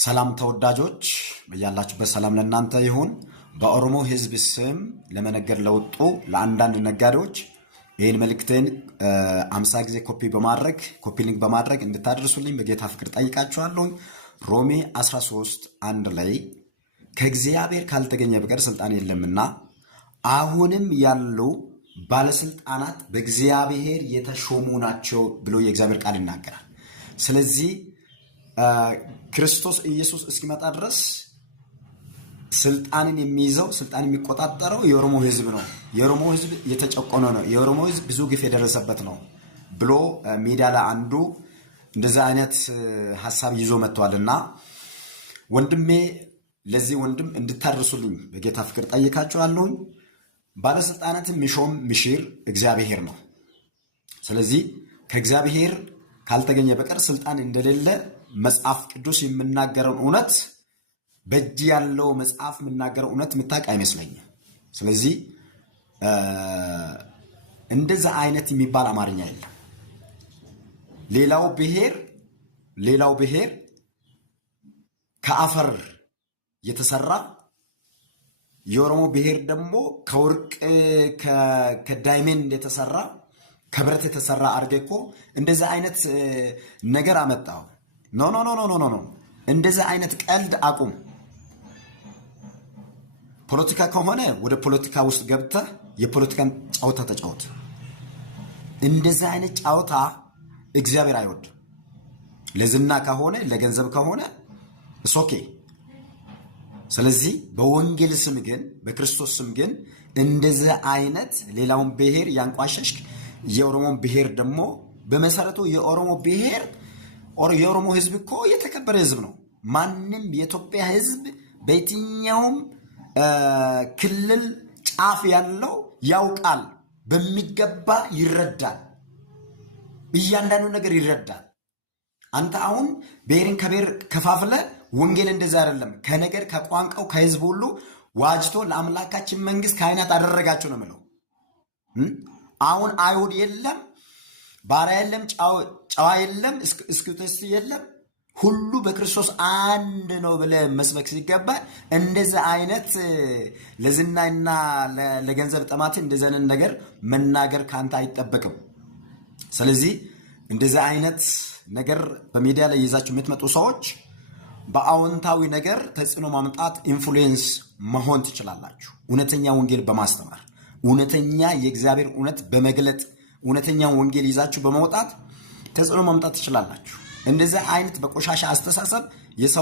ሰላም ተወዳጆች በያላችሁበት ሰላም ለእናንተ ይሁን። በኦሮሞ ሕዝብ ስም ለመነገር ለወጡ ለአንዳንድ ነጋዴዎች ይህን መልእክቴን 50 ጊዜ ኮፒ ሊንክ በማድረግ እንድታደርሱልኝ በጌታ ፍቅር ጠይቃችኋለሁ። ሮሜ 13:1 ላይ ከእግዚአብሔር ካልተገኘ በቀር ስልጣን የለምና አሁንም ያሉ ባለስልጣናት በእግዚአብሔር የተሾሙ ናቸው ብሎ የእግዚአብሔር ቃል ይናገራል። ስለዚህ ክርስቶስ ኢየሱስ እስኪመጣ ድረስ ስልጣንን የሚይዘው ስልጣን የሚቆጣጠረው የኦሮሞ ሕዝብ ነው። የኦሮሞ ሕዝብ የተጨቆነ ነው። የኦሮሞ ሕዝብ ብዙ ግፍ የደረሰበት ነው ብሎ ሚዲያ ላይ አንዱ እንደዛ አይነት ሐሳብ ይዞ መጥቷልና ወንድሜ ለዚህ ወንድም እንድታደርሱልኝ በጌታ ፍቅር ጠይቃችኋለሁ። ባለስልጣናትን ሚሾም ምሽር እግዚአብሔር ነው። ስለዚህ ከእግዚአብሔር ካልተገኘ በቀር ስልጣን እንደሌለ መጽሐፍ ቅዱስ የምናገረውን እውነት በእጅ ያለው መጽሐፍ የምናገረው እውነት የምታውቅ አይመስለኝም። ስለዚህ እንደዛ አይነት የሚባል አማርኛ የለም። ሌላው ብሔር ከአፈር የተሰራ የኦሮሞ ብሔር ደግሞ ከወርቅ ከዳይመንድ የተሰራ ከብረት የተሰራ አድርገህ እኮ እንደዛ አይነት ነገር አመጣው። ኖ እንደዛ አይነት ቀልድ አቁም። ፖለቲካ ከሆነ ወደ ፖለቲካ ውስጥ ገብተህ የፖለቲካን ጨዋታ ተጫወት። እንደዛ አይነት ጨዋታ እግዚአብሔር አይወድም። ለዝና ከሆነ ለገንዘብ ከሆነ ኦኬ። ስለዚህ በወንጌል ስም ግን በክርስቶስ ስም ግን እንደዛ አይነት ሌላውን ብሔር ያንቋሸሽክ የኦሮሞን ብሔር ደግሞ በመሰረቱ የኦሮሞ ብሔር የኦሮሞ ሕዝብ እኮ የተከበረ ሕዝብ ነው። ማንም የኢትዮጵያ ሕዝብ በየትኛውም ክልል ጫፍ ያለው ያውቃል፣ በሚገባ ይረዳል፣ እያንዳንዱ ነገር ይረዳል። አንተ አሁን ብሔርን ከብሔር ከፋፍለ ወንጌል እንደዛ አይደለም። ከነገር ከቋንቋው ከሕዝብ ሁሉ ዋጅቶ ለአምላካችን መንግስት ካህናት አደረጋቸው ነው የምለው። አሁን አይሁድ የለም፣ ባሪያ የለም፣ ጨዋ የለም፣ እስኩቴስ የለም፣ ሁሉ በክርስቶስ አንድ ነው ብለህ መስበክ ሲገባ እንደዛ አይነት ለዝናና ለገንዘብ ጥማት እንደዛ አይነት ነገር መናገር ካንተ አይጠበቅም። ስለዚህ እንደዛ አይነት ነገር በሚዲያ ላይ ይዛችሁ የምትመጡ ሰዎች በአዎንታዊ ነገር ተጽዕኖ ማምጣት ኢንፍሉዌንስ መሆን ትችላላችሁ። እውነተኛ ወንጌል በማስተማር እውነተኛ የእግዚአብሔር እውነት በመግለጥ እውነተኛ ወንጌል ይዛችሁ በመውጣት ተጽዕኖ ማምጣት ትችላላችሁ። እንደዚህ አይነት በቆሻሻ አስተሳሰብ የሰው